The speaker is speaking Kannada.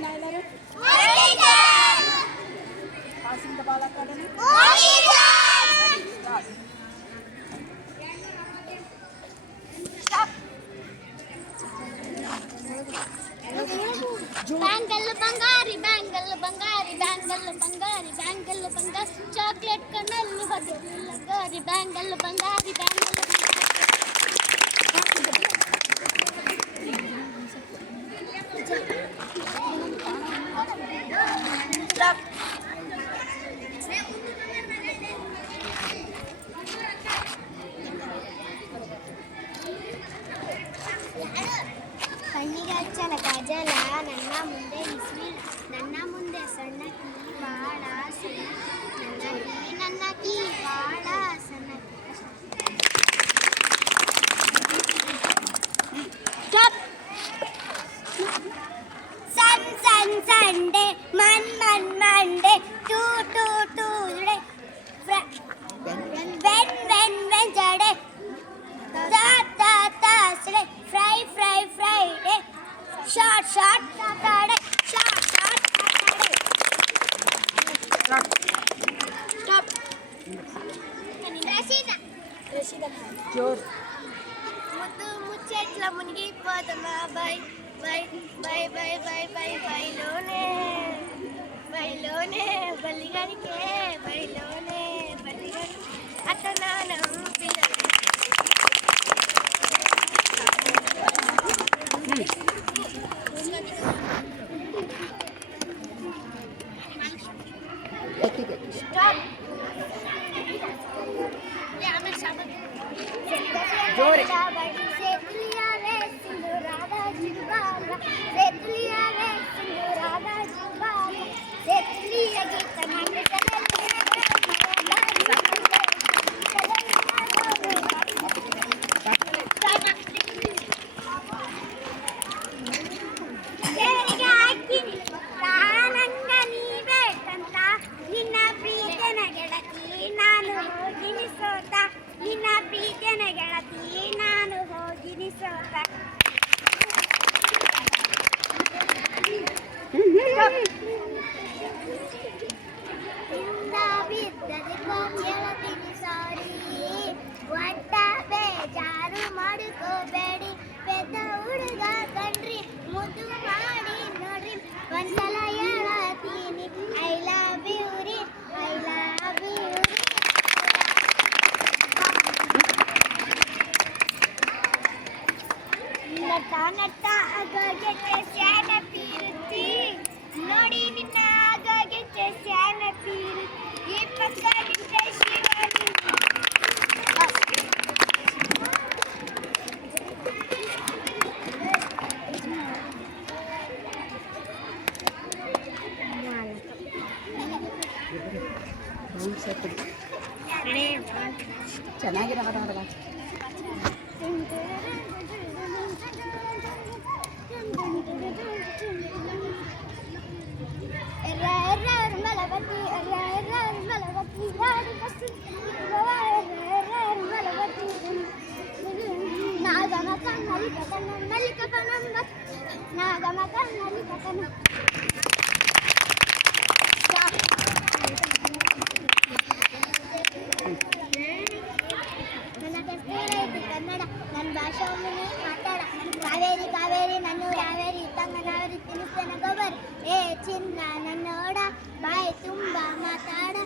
now, Lara? Passing the ball academy. Start. Bangle Bangari bangle Bangari bangle Bangari bangle Bangari chocolate ಕಣ್ಣಲ್ಲಿ ಬದಿಲ್ಲ ಗಾರಿ ಬ್ಯಾಂಗಲ್ ಬಂಗಾರಿ ಬ್ಯಾಂಗಲ್ ಕಣ್ಣಿಗೆ ಹಚ್ಚಲ ಕಾಜಲ ನನ್ನ ಮುಂದೆ ಇಸ್ವಿ ನನ್ನ ಮುಂದೆ ಸಣ್ಣ ಕೀ ಬಾಳ ನನ್ನ ಕೀ ಬಾಳ ಸಣ್ಣ sun sun Sunday mon mon Monday tu tu ಟೂಡೆ wen wen Wednesday thur thur Thursday fri fri Friday sat sat Saturday sat sat Saturday stop ರಶೀದ ಜೋರ್ ಮುದ್ದು ಮುಚ್ಚೆಟ್ಲ ಮುನಿಗಿ ಪದಮ ಬೈ ಬೈ ಬೈ ಬೈ ಬೈ ಬೈ ಬೈಲೋನೆ ಬೈಲೋನೆ ಬಲ್ಲಿಗಾರಿಕೆ ಬೈಲೋನೆ ಬಲ್ಲಿಗಾರಿಕೆ ಅತನ ನಂಬಿದ ಜೋರೆ ನಿನ್ನ ಪ್ರೀತಿಯನ ಗೆಳತಿ ನಾನು ಹೋಗಿ ಸೋತ ಬಿದ್ದದೆ ಗೆಳತಿನಿ ಸಾರಿ ಒಟ್ಟ ಬೇಜಾರು ಮಾಡಿಕೋಬೇಡಿ ಪೆದ್ದ ಹುಡುಗ ಕಣ್ರಿ ಮುದ್ದು ಮಾಡಿ ನೋಡ್ರಿ ಒಂದ್ಸಲ ಹೇಳತೀನಿ ಐ ಲವ್ ಯು ರೀ ಐ ಲವ್ ಯು ನಟ ನಟ ಆಗೋಗೆ ಸ್ಯಾನ ಪೀರುತ್ತಿ ನೋಡಿ ನಿನ್ನ ಆಗೋಗೆ ಸ್ಯಾನ ಪೀರುತ್ತಿ ಈ ಪಕ್ಕ ನಿಂತೆ ಶಿವಾನಿ ಚೆನ್ನಾಗಿದೆ ನೋಡಲ್ಲ ಕನ್ನಡ ನನ್ನ ಭಾಷೆ ಒಮ್ಮೆ ಮಾತಾಡ ಕಾವೇರಿ ಕಾವೇರಿ ನನ್ನ ಯಾವೇರಿ ತಂಗ ನಾವೇರಿ ತಿಳಿಸ್ತೇನೆ ಗೊಬ್ಬರ ಏ ಚಿನ್ನ ನನ್ನೋಡ ಬಾಯಿ ತುಂಬ ಮಾತಾಡ